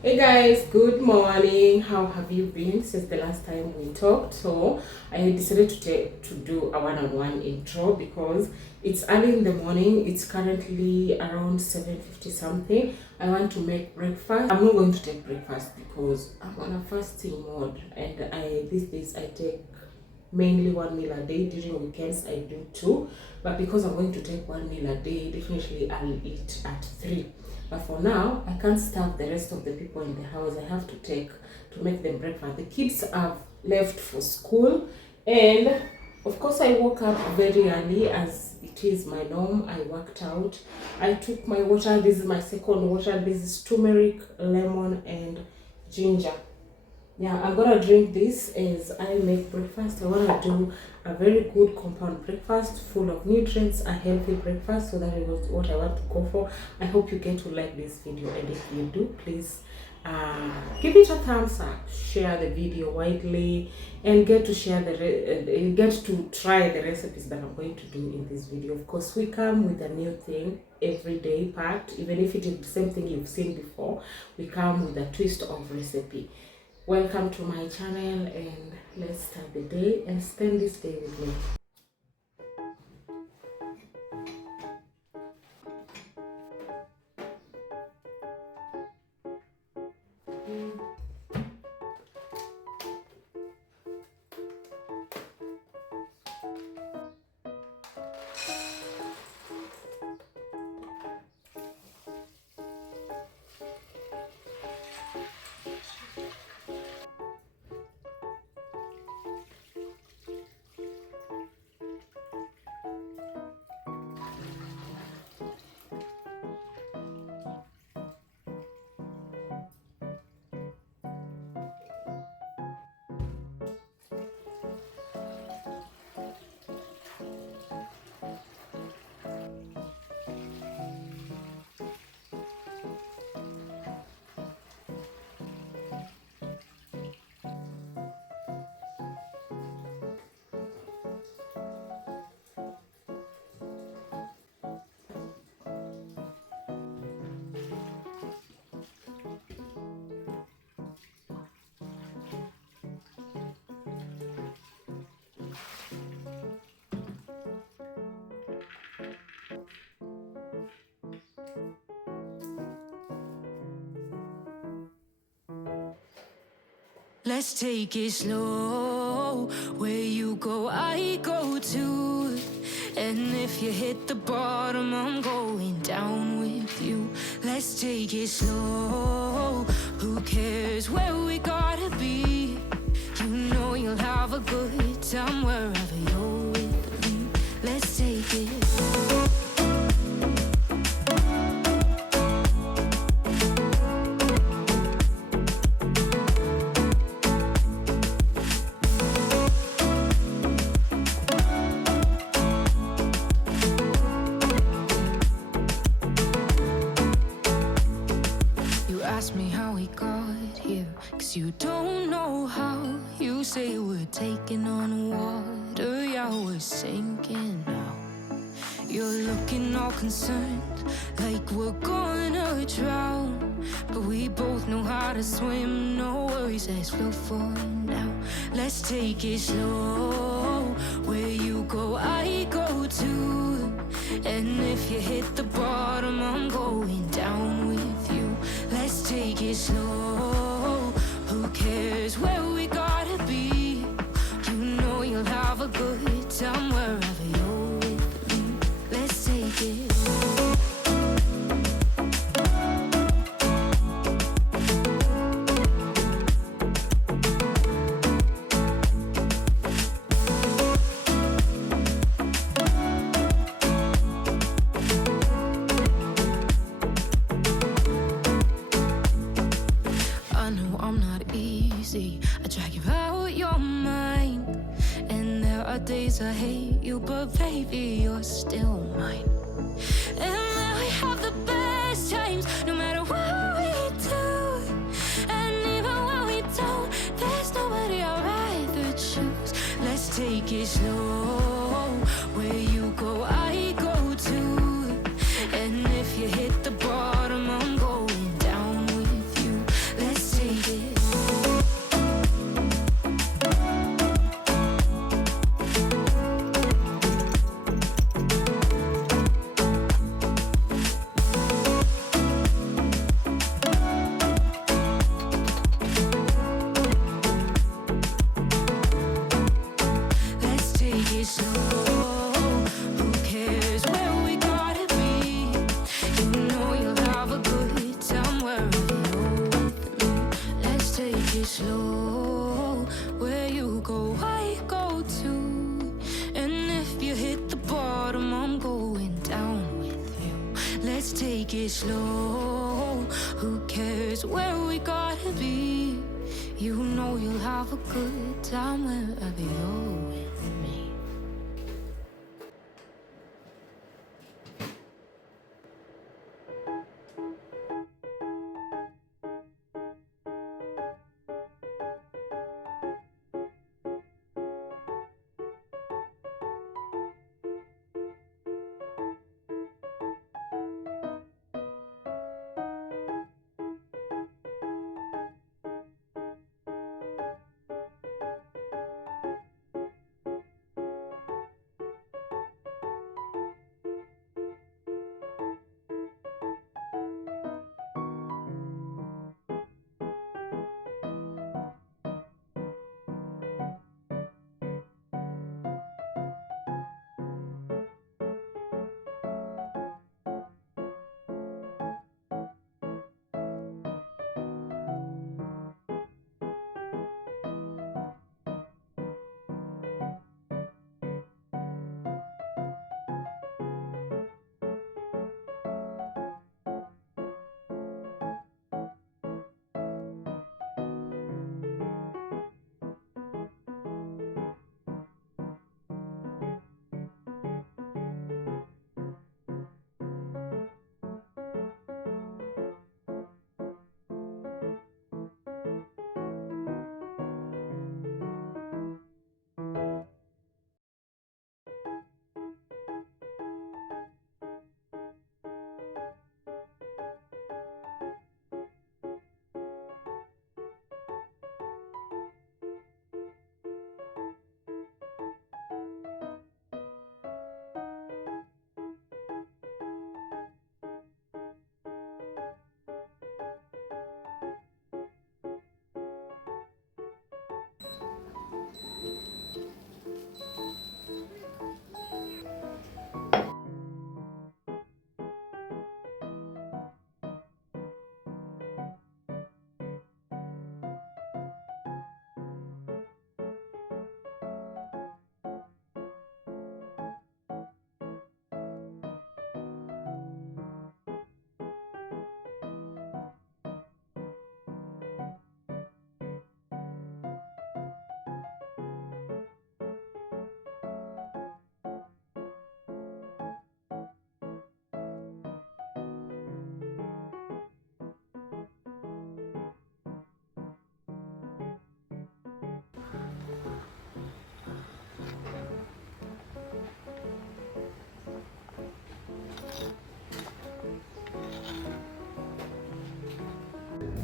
Hey guys, good morning. How have you been since the last time we talked? So I decided to do a one-on-one intro because it's early in the morning. It's currently around 7:50 something. I want to make breakfast. I'm not going to take breakfast because I'm on a fasting mode, and these days I take mainly one meal a day. During weekends I do two, but because I'm going to take one meal a day, definitely I'll eat at 3. But for now, I can't starve the rest of the people in the house. I have to make them breakfast. The kids have left for school, and of course I woke up very early as it is my norm. I worked out. I took my water. This is my second water. This is turmeric, lemon, and ginger. Yeah, I'm gonna drink this as I make breakfast. I wanna do a very good compound breakfast full of nutrients, a healthy breakfast. So that is what I want to go for. I hope you get to like this video, and if you do, please give it a thumbs up, share the video widely, and get to get to try the recipes that I'm going to do in this video. Of course, we come with a new thing every day part, even if it is the same thing you've seen before. We come with a twist of recipe. Welcome to my channel, and let's start the day and spend this day with me. Let's take it slow. Where you go, I go too. And if you hit the bottom, I'm going down with you. Let's take it slow. Who cares where we gotta be? You know you'll have a good time wherever you're with me. Let's take it slow. Ask me how we got here, 'cause you don't know how. You say we're taking on water, yeah, we're sinking now. You're looking all concerned, like we're gonna drown. But we both know how to swim, no worries, let's flow for now. Let's take it slow. Where you go, I go too. And if you hit the bottom, I'm going down with you. Let's take it slow. Who cares where we gotta be? You know you'll have a good time wherever you're with me. Let's take it slow. I drag you out your mind, and there are days I hate you, but baby, you're still mine. And we have the best times, no matter what we do. And even when we don't, there's nobody I'd rather choose. Let's take it slow. Where you go, I go too. And if you hit the bottom, I'm going down with you. where we gotta be. You know you'll have a good time wherever you're with me.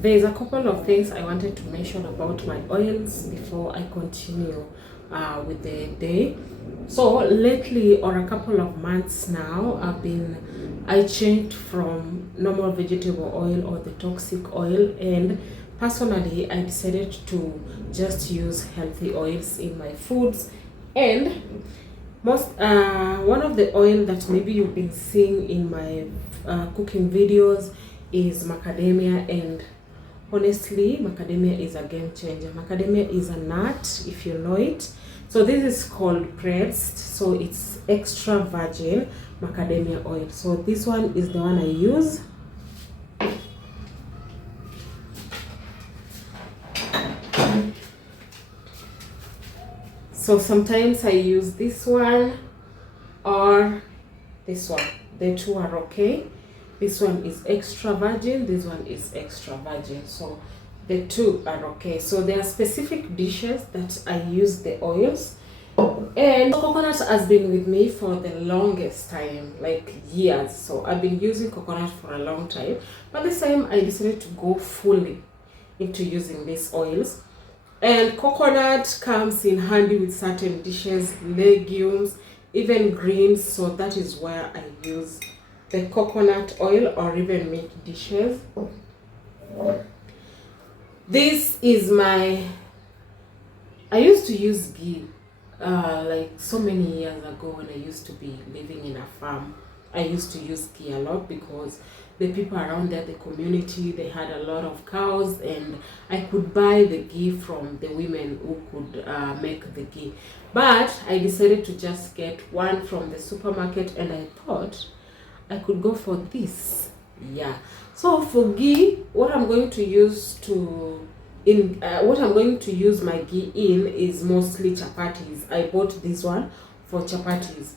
There's a couple of things I wanted to mention about my oils before I continue with the day. So lately, or a couple of months now, I changed from normal vegetable oil or the toxic oil, and personally I decided to just use healthy oils in my foods. And one of the oil that maybe you've been seeing in my cooking videos is macadamia, and honestly, macadamia is a game changer. Macadamia is a nut, if you know it. So this is called pressed, so it's extra virgin macadamia oil. So this one is the one I use. So sometimes I use this one or this one. The two are okay. This one is extra virgin, this one is extra virgin. So the two are okay. So there are specific dishes that I use the oils. And coconut has been with me for the longest time, like years. So I've been using coconut for a long time. But this time I decided to go fully into using these oils. And coconut comes in handy with certain dishes, legumes, even greens. So that is where I use the coconut oil, or even meat dishes. This is I used to use ghee like so many years ago when I used to be living in a farm. I used to use ghee a lot because the people around there, the community, they had a lot of cows, and I could buy the ghee from the women who could make the ghee. But I decided to just get one from the supermarket, and I thought I could go for this Yeah. So for ghee, what I'm going to use what I'm going to use my ghee in is mostly chapatis. I bought this one for chapatis,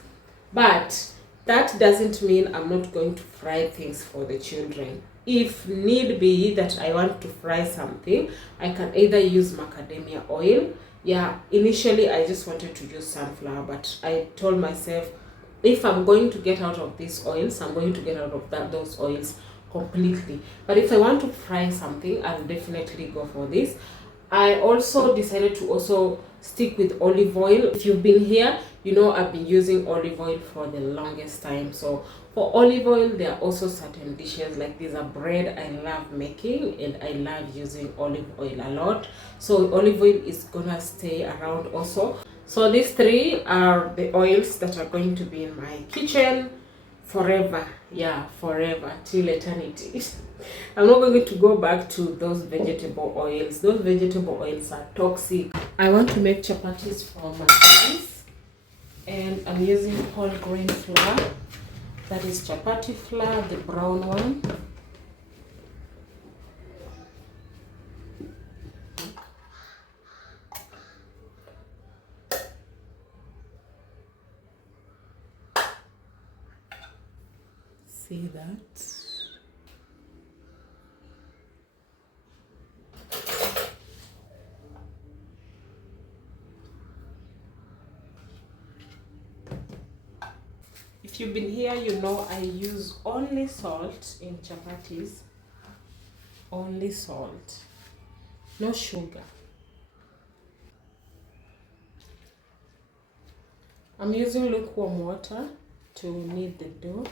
but that doesn't mean I'm not going to fry things for the children. If need be that I want to fry something, I can either use macadamia oil. Yeah, initially I just wanted to use sunflower, but I told myself if I'm going to get out of these oils, I'm going to get out of those oils completely. But if I want to fry something, I'll definitely go for this. I also decided to also stick with olive oil. If you've been here, you know I've been using olive oil for the longest time. So for olive oil, there are also certain dishes like there's a bread I love making, and I love using olive oil a lot. So olive oil is gonna stay around also. So these three are the oils that are going to be in my kitchen forever. Yeah, forever till eternity. I'm not going to go back to those vegetable oils. Those vegetable oils are toxic. I want to make chapatis for my rice, and I'm using whole grain flour. That is chapati flour, the brown one. See that? If you've been here, you know I use only salt in chapatis. Only salt, no sugar. I'm using lukewarm water to knead the dough.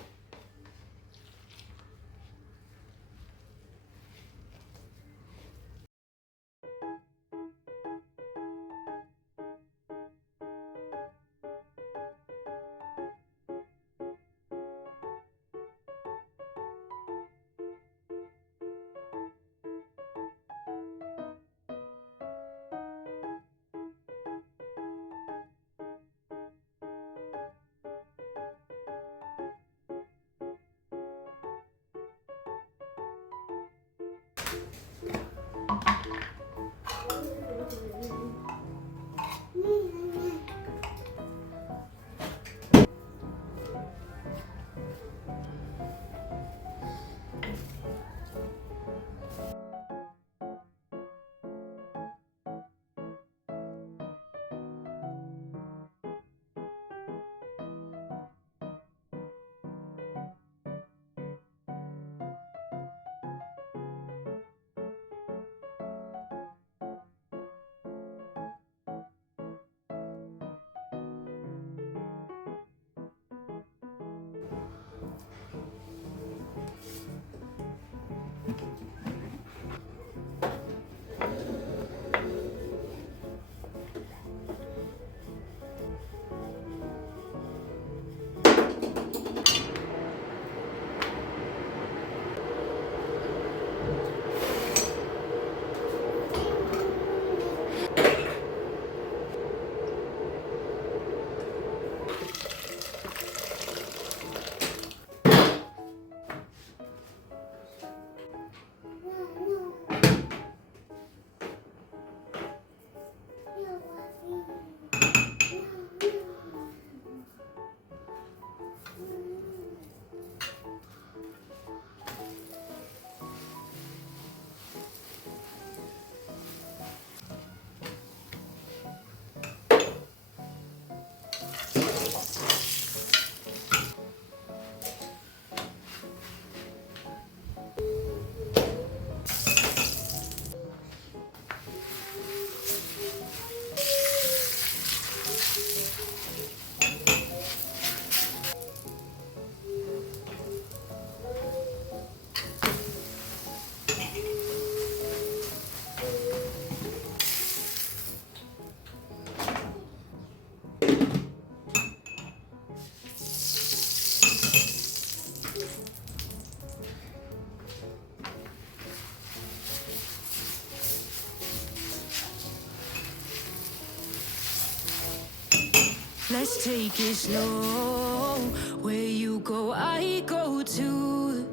Let's take it slow. Where you go, I go too.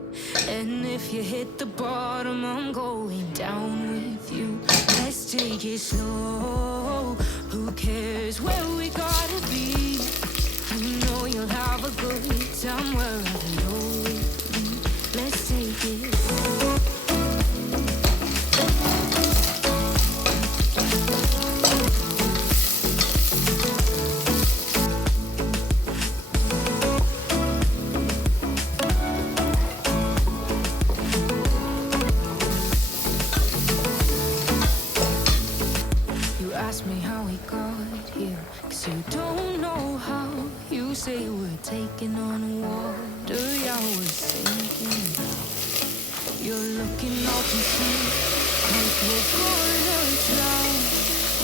And if you hit the bottom, I'm going down with you. Let's take it slow. Who cares where we gotta be? You know you'll have a good time wherever you're with me. Let's take it slow. Ask me how we got here, 'cause you don't know how. You say we're taking on water, yeah, we're sinking now. You're looking all confused, 'cause we're gonna drown.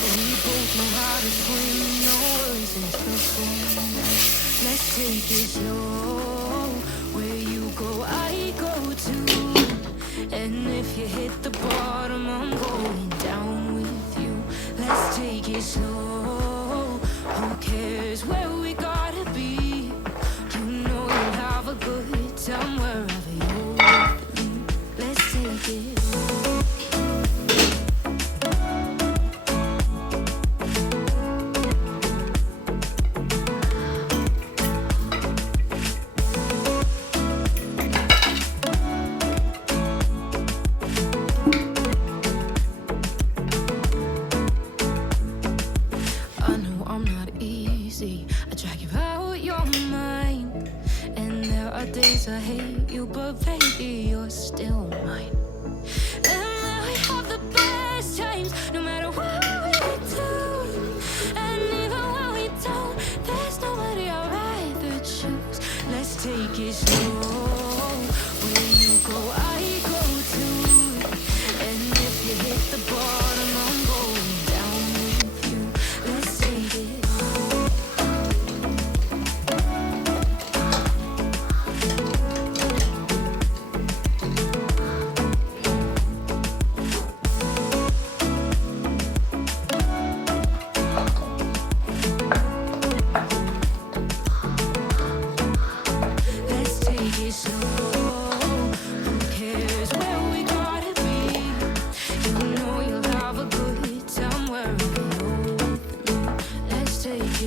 But we both know how to swim, no worries until going down. Let's take it slow. Where you go, I go too. And if you hit the bottom, I'm going down with you. Let's take it slow. Who cares where we gotta be? You know you'll have a good time wherever you're with me. Let's take it slow. I drag you out your mind, and there are days I hate you, but baby, you're still mine. And we have the best times, no matter what we do. And even when we don't, there's nobody I'd rather choose. Let's take it slow. Where you go, I go too. And if you hit the bottom, I'm going down with you. Let's take it slow.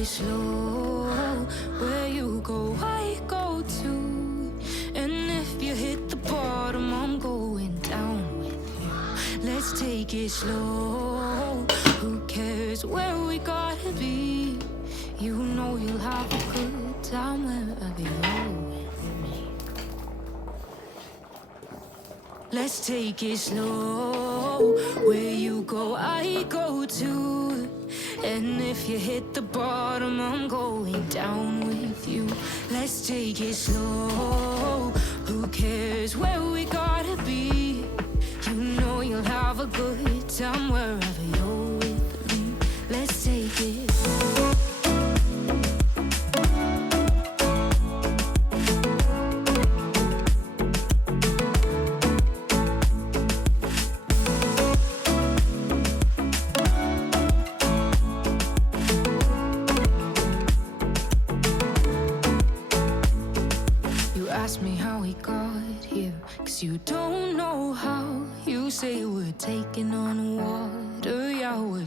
Slow, where you go, I go too. And if you hit the bottom, I'm going down with you. Let's take it slow. Who cares where we gotta be? You know you'll have a good time wherever you're with me. Let's take it slow. Where you go, I go too. And if you hit the bottom, I'm going down with you. Let's take it slow. Who cares where we gotta be? You know you'll have a good time wherever you're with me. Let's take it slow. Ask me how we got here, 'cause you don't know how. You say we're taking on water, yeah, we're